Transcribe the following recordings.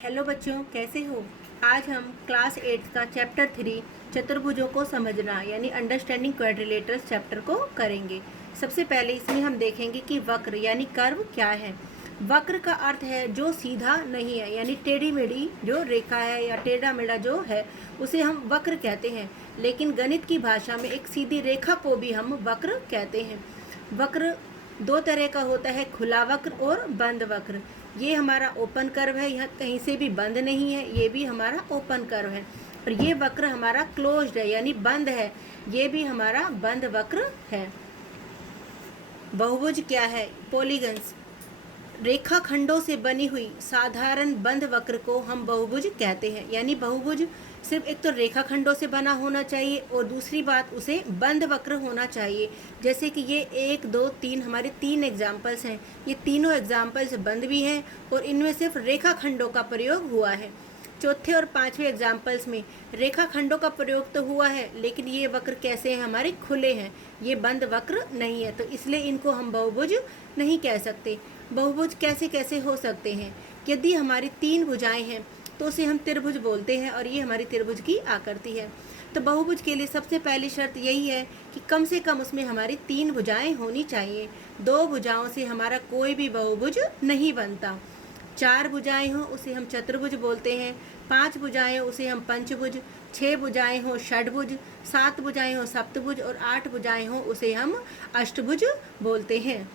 Hello बच्चों, कैसे हो। आज हम क्लास 8 का चैप्टर 3 चतुर्भुजों को समझना यानी अंडरस्टैंडिंग क्वाड्रिलेटरल्स चैप्टर को करेंगे। सबसे पहले इसमें हम देखेंगे कि वक्र यानी कर्व क्या है। वक्र का अर्थ है जो सीधा नहीं है, यानी टेढ़ी मेढ़ी जो रेखा है या टेढ़ा मेढ़ा जो है उसे हम वक्र कहते हैं। लेकिन गणित की भाषा में एक सीधी रेखा को भी हम वक्र कहते हैं। वक्र दो तरह का होता है, खुला वक्र और बंद वक्र। ये हमारा ओपन कर्व है, यह कहीं से भी बंद नहीं है, ये भी हमारा ओपन कर्व है। और ये वक्र हमारा क्लोज्ड है यानी बंद है, ये भी हमारा बंद वक्र है। बहुभुज क्या है? पॉलीगन्स, रेखा खंडों से बनी हुई साधारण बंद वक्र को हम बहुभुज कहते हैं। यानी बहुभुज सिर्फ एक तो रेखा खंडों से बना होना चाहिए और दूसरी बात उसे बंद वक्र होना चाहिए। जैसे कि ये 1, 2, 3 हमारे 3 एग्जाम्पल्स हैं। ये तीनों एग्जाम्पल्स बंद भी हैं और इनमें सिर्फ रेखा खंडों का प्रयोग हुआ है। चौथे और पांचवें एग्जाम्पल्स में रेखा खंडों का प्रयोग तो हुआ है, लेकिन ये वक्र कैसे हैं? हमारे खुले हैं, ये बंद वक्र नहीं है, तो इसलिए इनको हम बहुभुज नहीं कह सकते। बहुभुज कैसे कैसे हो सकते हैं? यदि हमारी 3 भुजाएं हैं तो उसे हम त्रिभुज बोलते हैं और ये हमारी त्रिभुज की आकृति है। तो बहुभुज के लिए सबसे पहली शर्त यही है कि कम से कम उसमें हमारी 3 भुजाएं होनी चाहिए। 2 भुजाओं से हमारा कोई भी बहुभुज नहीं बनता। 4 भुजाएं हो उसे हम चतुर्भुज बोलते हैं, 5 भुजाएं उसे हम पंचभुज, 6 भुजाएं हो षडभुज, 7 भुजाएं हो सप्तभुज और 8 भुजाएं हो उसे हम अष्टभुज बोलते हैं।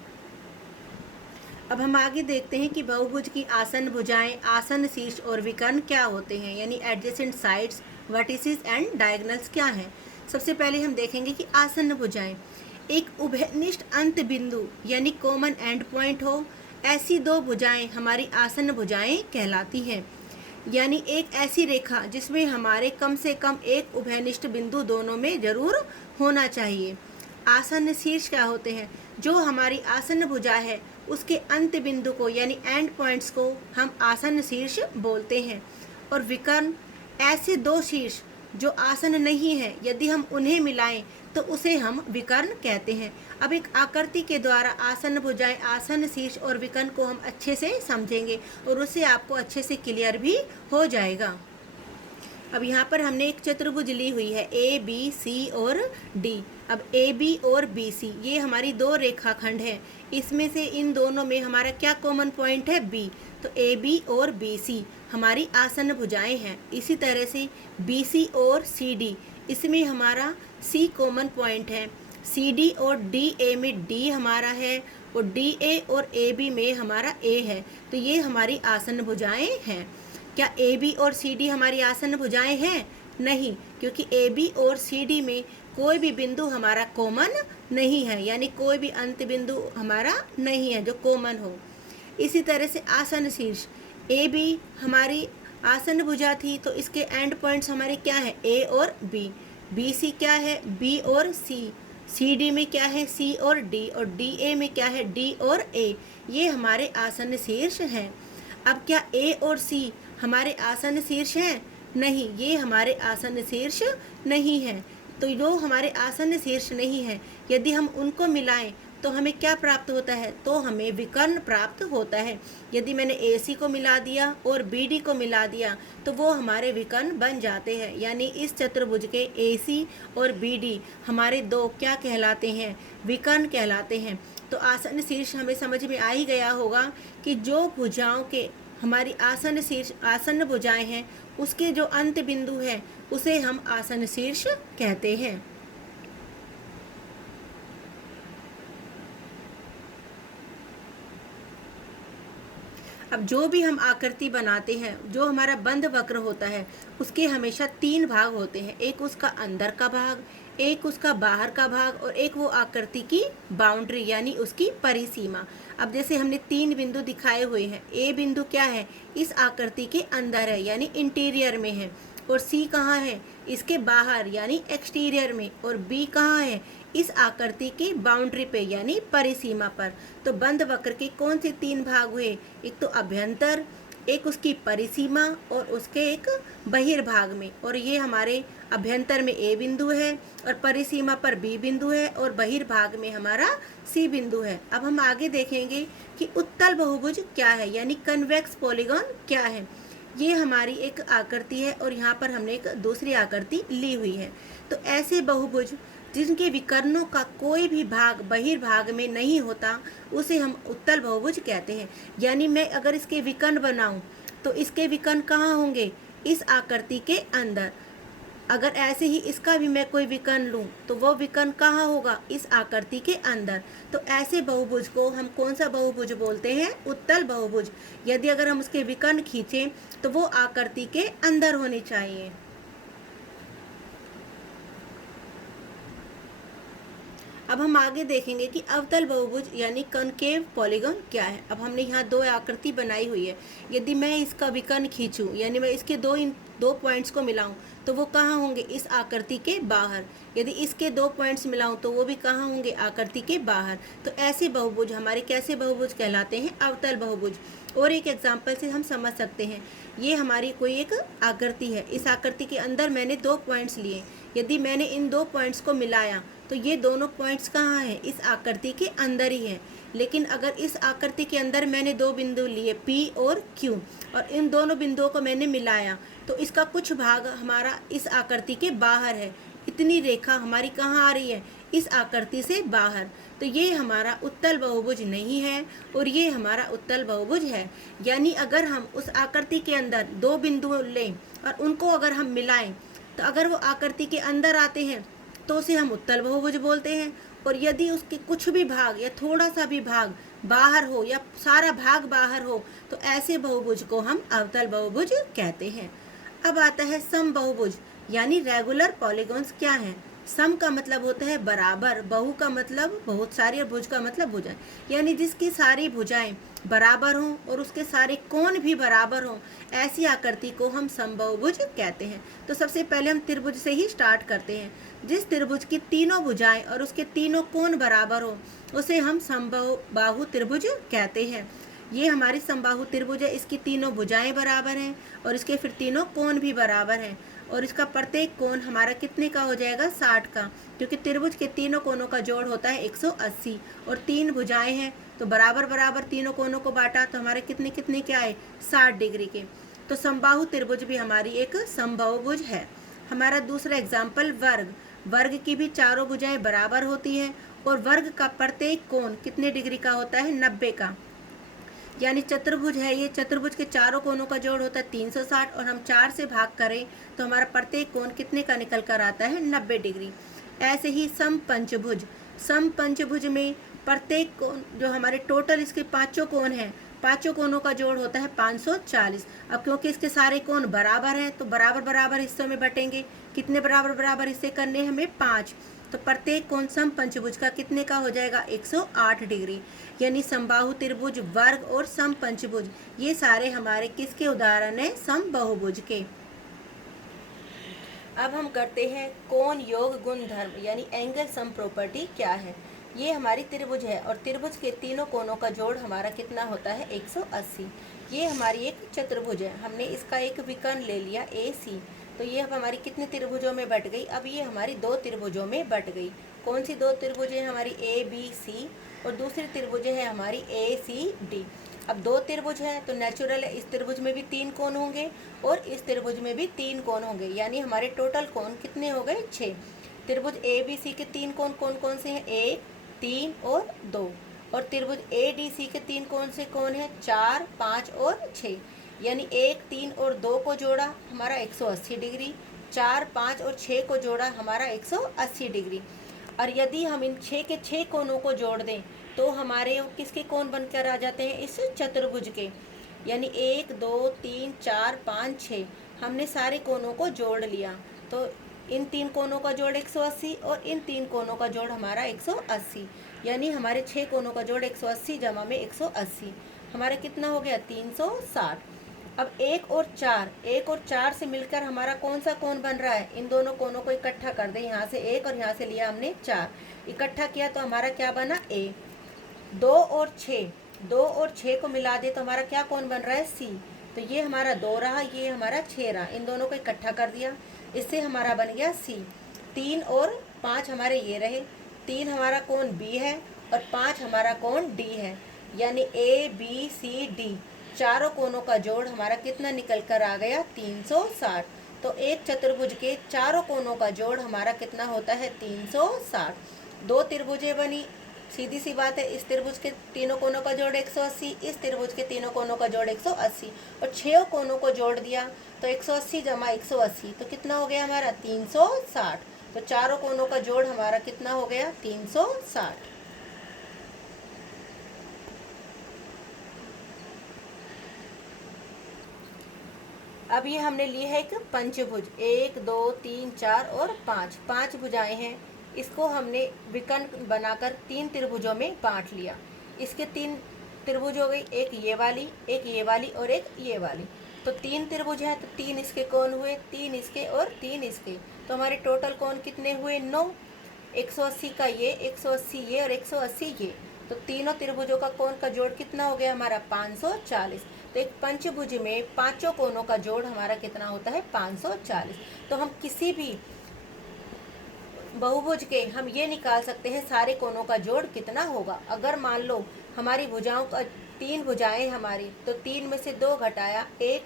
अब हम आगे देखते हैं कि बहुभुज की आसन भुजाएं, आसन शीर्ष और विकर्ण क्या होते हैं, यानी adjacent sides, vertices and diagonals क्या हैं। सबसे पहले हम देखेंगे कि आसन भुजाएं एक उभयनिष्ठ अंत बिंदु यानी कॉमन एंड पॉइंट हो, ऐसी 2 भुजाएं हमारी आसन भुजाएं कहलाती हैं। यानी एक ऐसी रेखा जिसमें हमारे कम से कम एक उभयनिष्ठ बिंदु दोनों में जरूर होना चाहिए। आसन शीर्ष क्या होते हैं? जो हमारी आसन भुजा है उसके अंत बिंदु को यानी एंड पॉइंट्स को हम आसन शीर्ष बोलते हैं। और विकर्ण ऐसे 2 शीर्ष जो आसन नहीं है, यदि हम उन्हें मिलाएं तो उसे हम विकर्ण कहते हैं। अब एक आकृति के द्वारा आसन भुजाएं, आसन शीर्ष और विकर्ण को हम अच्छे से समझेंगे और उससे आपको अच्छे से क्लियर भी हो जाएगा। अब यहाँ पर हमने एक चतुर्भुज ली हुई है ABC और D। अब AB और BC ये हमारी 2 रेखाखंड हैं। इसमें से इन दोनों में हमारा क्या कॉमन पॉइंट है? B। तो AB और BC हमारी आसन भुजाएं हैं। इसी तरह से BC और CD इसमें हमारा C कॉमन पॉइंट है। CD और DA में D हमारा है और DA और AB में हमारा A है। तो ये हमारी आसन भुजाएं हैं। क्या AB और CD हमारी आसन भुजाएं हैं? नहीं, क्योंकि AB और CD में कोई भी बिंदु हमारा कॉमन नहीं है, यानी कोई भी अंत बिंदु हमारा नहीं है जो कॉमन हो। इसी तरह से आसन शीर्ष AB हमारी आसन भुजा थी, तो इसके एंड पॉइंट्स हमारे क्या है? A और B। BC क्या है? B और C। CD में क्या है? C और D। और DA में क्या है? D और A। ये हमारे आसन शीर्ष हैं। अब क्या A और C हमारे आसन शीर्ष हैं? नहीं, ये हमारे आसन शीर्ष नहीं हैं। तो जो हमारे आसन शीर्ष नहीं है, यदि हम उनको मिलाएं तो हमें क्या प्राप्त होता है? तो हमें विकर्ण प्राप्त होता है। यदि मैंने AC को मिला दिया और BD को मिला दिया तो वो हमारे विकर्ण बन जाते हैं। यानी इस चतुर्भुज के AC और BD हमारे 2 क्या कहलाते हैं? विकर्ण कहलाते हैं। तो आसन शीर्ष हमें समझ में आ ही गया होगा कि जो भुजाओं के हमारी आसन शीर्ष आसन भुजाएं हैं उसके जो अंत बिंदु है उसे हम आसन शीर्ष कहते हैं। अब जो भी हम आकृति बनाते हैं, जो हमारा बंद वक्र होता है उसके हमेशा 3 भाग होते हैं। एक उसका अंदर का भाग, एक उसका बाहर का भाग और एक वो आकृति की बाउंड्री यानी उसकी परिसीमा। अब जैसे हमने 3 बिंदु दिखाए हुए हैं। A बिंदु क्या है? इस आकृति के अंदर है यानी इंटीरियर में है। और C कहाँ है? इसके बाहर यानी एक्सटीरियर में। और B कहाँ है? इस आकृति की बाउंड्री पे यानी परिसीमा पर। तो बंद वक्र के कौन से 3 भाग हुए? एक तो अभ्यंतर, एक उसकी परिसीमा और उसके एक बहिर्भाग में। और ये हमारे अभ्यंतर में A बिंदु है और परिसीमा पर B बिंदु है और बहिर्भाग में हमारा C बिंदु है। अब हम आगे देखेंगे कि उत्तल बहुभुज क्या है, यानी कन्वेक्स पॉलीगॉन क्या है। ये हमारी एक आकृति है और यहाँ पर हमने एक दूसरी आकृति ली हुई है। तो ऐसे बहुभुज जिनके विकर्णों का कोई भी भाग बहिर्भाग में नहीं होता उसे हम उत्तल बहुभुज कहते हैं। यानी मैं अगर इसके विकर्ण बनाऊं तो इसके विकर्ण कहाँ होंगे? इस आकृति के अंदर। अगर ऐसे ही इसका भी मैं कोई विकर्ण लूं तो वो विकर्ण कहाँ होगा? इस आकृति के अंदर। तो ऐसे बहुभुज को हम कौन सा बहुभुज बोलते हैं? उत्तल बहुभुज। यदि अगर हम उसके विकर्ण खींचें तो वो आकृति के अंदर होने चाहिए। अब हम आगे देखेंगे कि अवतल बहुभुज यानी कनकेव पॉलीगॉन क्या है। अब हमने यहाँ दो आकृति बनाई हुई है। यदि मैं इसका विकर्ण खींचूं यानी मैं इसके दो पॉइंट्स को मिलाऊं तो वो कहाँ होंगे? इस आकृति के बाहर। यदि इसके दो पॉइंट्स मिलाऊं तो वो भी कहाँ होंगे? आकृति के बाहर। तो ऐसे बहुभुज हमारे कैसे बहुभुज कहलाते हैं? अवतल बहुभुज। और एक एग्जाम्पल से हम समझ सकते हैं। ये हमारी कोई एक आकृति है। इस आकृति के अंदर मैंने दो पॉइंट्स लिए। यदि मैंने इन दो पॉइंट्स को मिलाया तो ये दोनों पॉइंट्स कहाँ हैं? इस आकृति के अंदर ही हैं। लेकिन अगर इस आकृति के अंदर मैंने दो बिंदु लिए P और Q और इन दोनों बिंदुओं को मैंने मिलाया तो इसका कुछ भाग हमारा इस आकृति के बाहर है। इतनी रेखा हमारी कहाँ आ रही है? इस आकृति से बाहर। तो ये हमारा उत्तल बहुभुज नहीं है और ये हमारा उत्तल बहुभुज है। यानी अगर हम उस आकृति के अंदर दो बिंदु लें और उनको अगर हम मिलाएं तो अगर वो आकृति के अंदर आते हैं तो उसे हम उत्तल बहुभुज बोलते हैं। और यदि उसके कुछ भी भाग या थोड़ा सा भी भाग बाहर हो या सारा भाग बाहर हो तो ऐसे बहुभुज को हम अवतल बहुभुज कहते हैं। अब आता है सम बहुभुज यानी रेगुलर पॉलीगॉन्स क्या हैं? सम का मतलब होता है बराबर, बहु का मतलब बहुत सारी और भुज का मतलब भुजाएं। यानी जिसकी सारी भुजाएं बराबर हों और उसके सारे कोण भी बराबर हों, ऐसी आकृति को हम समबाहुभुज कहते हैं। तो सबसे पहले हम त्रिभुज से ही स्टार्ट करते हैं। जिस त्रिभुज की तीनों भुजाएं और उसके तीनों कोण बराबर हो उसे हम समबाहु त्रिभुज कहते हैं। ये हमारी समबाहु त्रिभुज है। इसकी तीनों भुजाएं बराबर हैं और इसके फिर तीनों कोण भी बराबर हैं और इसका प्रत्येक कोण हमारा कितने का हो जाएगा? 60 का, क्योंकि त्रिभुज के तीनों कोणों का जोड़ होता है 180 और तीन भुजाएं हैं तो बराबर बराबर तीनों कोणों को बांटा तो हमारे कितने कितने क्या आए? 60 डिग्री के। तो समबाहु त्रिभुज भी हमारी एक समबाहुभुज है। हमारा दूसरा एग्जाम्पल वर्ग। वर्ग की भी चारों भुजाएं बराबर होती हैं और वर्ग का प्रत्येक कोण कितने डिग्री का होता है? 90 का। यानी चतुर्भुज है ये, चतुर्भुज के चारों कोणों का जोड़ होता है 360 और हम 4 से भाग करें तो हमारा प्रत्येक कोण कितने का निकल कर आता है? 90 डिग्री। ऐसे ही समपंचभुज। समपंचभुज में प्रत्येक कोण जो हमारे टोटल इसके पांचों कोण हैं, पांचों कोणों का जोड़ होता है 540। अब क्योंकि इसके सारे कोण बराबर हैं तो बराबर बराबर हिस्सों में बटेंगे। कितने बराबर बराबर हिस्से करने हैं हमें? 5। तो प्रत्येक कोण समपंचभुज का कितने का हो जाएगा? 108 डिग्री। यानी समबाहु त्रिभुज, वर्ग और समपंचभुज ये सारे हमारे किसके उदाहरण हैं? समबाहुभुज के। अब हम करते हैं कोण योग गुणधर्म यानी एंगल सम प्रॉपर्टी क्या है। ये हमारी त्रिभुज है और त्रिभुज के तीनों कोणों का जोड़ हमारा कितना होता है? 180। ये हमारी एक चतुर्भुज है। हमने इसका एक विकर्ण ले लिया AC, तो ये अब हमारी कितने त्रिभुजों में बट गई? अब ये हमारी दो त्रिभुजों में बट गई। कौन सी दो त्रिभुजें हैं हमारी? ABC और दूसरी त्रिभुजें हैं हमारी ACD। अब दो त्रिभुज हैं तो नेचुरल है इस त्रिभुज में भी 3 कोण होंगे और इस त्रिभुज में भी 3 कोण होंगे। यानी हमारे टोटल कोण कितने हो गए? 6। त्रिभुज ABC के 3 कोण कौन कौन से हैं? 1, 3 और 2। और त्रिभुज ADC के 3 कौन से कोण हैं? 4, 5 और 6। यानी 1, 3 और 2 को जोड़ा हमारा 180 डिग्री, 4, 5 और 6 को जोड़ा हमारा 180 डिग्री। और यदि हम इन 6 के 6 कोणों को जोड़ दें तो हमारे किसके कोण बनकर आ जाते हैं? इस चतुर्भुज के। यानी 1, 2, 3, 4, 5, 6 हमने सारे कोणों को जोड़ लिया तो इन 3 कोणों का जोड़ 180 और इन 3 कोणों का जोड़ हमारा 180। यानी हमारे 6 कोणों का जोड़ 180 जमा में 180 हमारा कितना हो गया? 360। अब 1 और 4 से मिलकर हमारा कौन सा कोण बन रहा है? इन दोनों कोणों को इकट्ठा कर दें। यहाँ से 1 और यहाँ से लिया हमने 4, इकट्ठा किया तो हमारा क्या बना? A। 2 और 6 को मिला दे तो हमारा क्या कोण बन रहा है? C। तो ये हमारा 2 रहा, ये हमारा 6 रहा। इन दोनों को इकट्ठा कर दिया, इससे हमारा बन गया C। 3 और 5 हमारे ये रहे। 3 हमारा कोण B है और 5 हमारा कोण D है। यानी ABCD चारों कोनों का जोड़ हमारा कितना निकल कर आ गया 360। तो एक चतुर्भुज के चारों कोनों का जोड़ हमारा कितना होता है 360। दो त्रिभुजें बनी, सीधी सी बात है, इस त्रिभुज के तीनों कोनों का जोड़ 180, इस त्रिभुज के तीनों कोनों का जोड़ 180 और 6 कोनों को जोड़ दिया तो 180 जमा 180 तो कितना हो गया हमारा 360। तो चारों कोनों का जोड़ हमारा कितना हो गया 360। अब ये हमने लिए है एक पंचभुज, 1 2 3 4 और 5, 5 भुजाएं हैं। इसको हमने विकर्ण बनाकर 3 त्रिभुजों में बांट लिया। इसके 3 त्रिभुज हो गई, एक ये वाली, एक ये वाली और एक ये वाली। तो 3 त्रिभुज है तो 3 इसके कोण हुए, 3 इसके और 3 इसके। तो हमारे टोटल कोण कितने हुए 9। 180 का ये, 180 ये और 180 ये। तो तीनों त्रिभुजों का कोण का जोड़ कितना हो गया हमारा 540। तो एक पंचभुज में पांचों कोनों का जोड़ हमारा कितना होता है 540। तो हम किसी भी बहुभुज के हम ये निकाल सकते हैं सारे कोनों का जोड़ कितना होगा। अगर मान लो हमारी भुजाओं का 3 भुजाएं हमारी, तो 3 में से 2 घटाया 1,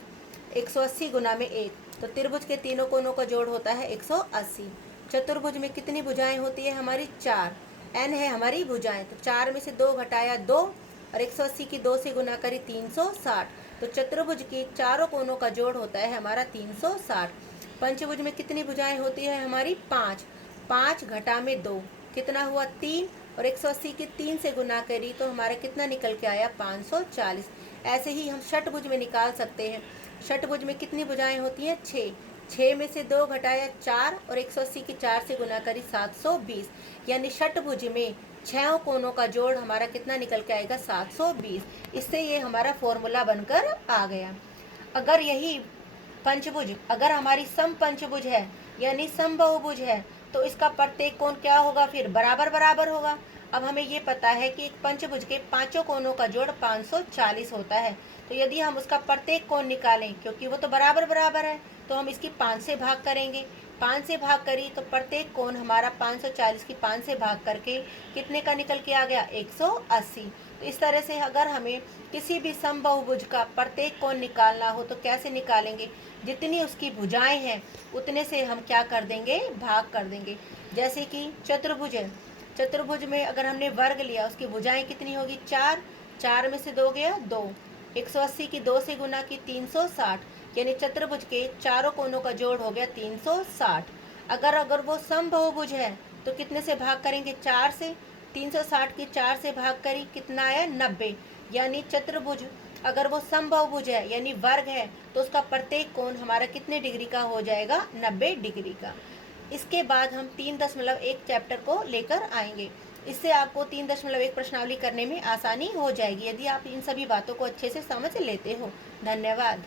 180 गुना में 1, तो त्रिभुज के तीनों कोनों का जोड़ होता है 180। चतुर्भुज में कितनी भुजाएं होती है हमारी 4, n है हमारी भुजाएं, तो 4 में से 2 घटाया 2 और 180 की 2 से गुना करी 360। तो चतुर्भुज की चारों कोनों का जोड़ होता है हमारा 360। पंचभुज में कितनी भुजाएं होती है हमारी 5, 5 घटा में 2 कितना हुआ 3 और 180 की 3 से गुना करी तो हमारा कितना निकल के आया 540। ऐसे ही हम षटभुज में निकाल सकते हैं। षटभुज में कितनी भुजाएं होती हैं 6, 6 में से 2 घटाया 4 और 180 की 4 से गुना करी 720। यानी षटभुज में 6 कोनों का जोड़ हमारा कितना निकल के आएगा 720। इससे ये हमारा फॉर्मूला बनकर आ गया। अगर यही पंचभुज अगर हमारी सम पंचभुज है यानी समबाहुभुज है तो इसका प्रत्येक कोण क्या होगा, फिर बराबर बराबर होगा। अब हमें ये पता है कि एक पंचभुज के पांचों कोनों का जोड़ 540 होता है, तो यदि हम उसका प्रत्येक कोण निकालें क्योंकि वो तो बराबर बराबर है तो हम इसकी 5 से भाग करेंगे। 5 से भाग करी तो प्रत्येक कोण हमारा 540 की 5 से भाग करके कितने का निकल के आ गया 180। तो इस तरह से अगर हमें किसी भी समबाहुभुज का प्रत्येक कोण निकालना हो तो कैसे निकालेंगे, जितनी उसकी भुजाएं हैं उतने से हम क्या कर देंगे भाग कर देंगे। जैसे कि चतुर्भुज है, चतुर्भुज में अगर हमने वर्ग लिया उसकी भुजाएं कितनी होगी 4, 4 में से 2 गया 2, 180 की 2 से गुना की 360, यानी चतुर्भुज के चारों कोनों का जोड़ हो गया 360। अगर वो समबाहुभुज है तो कितने से भाग करेंगे 4 से, 360 की 4 से भाग करी कितना आया 90। यानी चतुर्भुज अगर वो समबाहुभुज है यानी वर्ग है तो उसका प्रत्येक कोण हमारा कितने डिग्री का हो जाएगा 90 डिग्री का। इसके बाद हम 3.1 चैप्टर को लेकर आएंगे। इससे आपको 3.1 प्रश्नावली करने में आसानी हो जाएगी यदि आप इन सभी बातों को अच्छे से समझ लेते हो। धन्यवाद।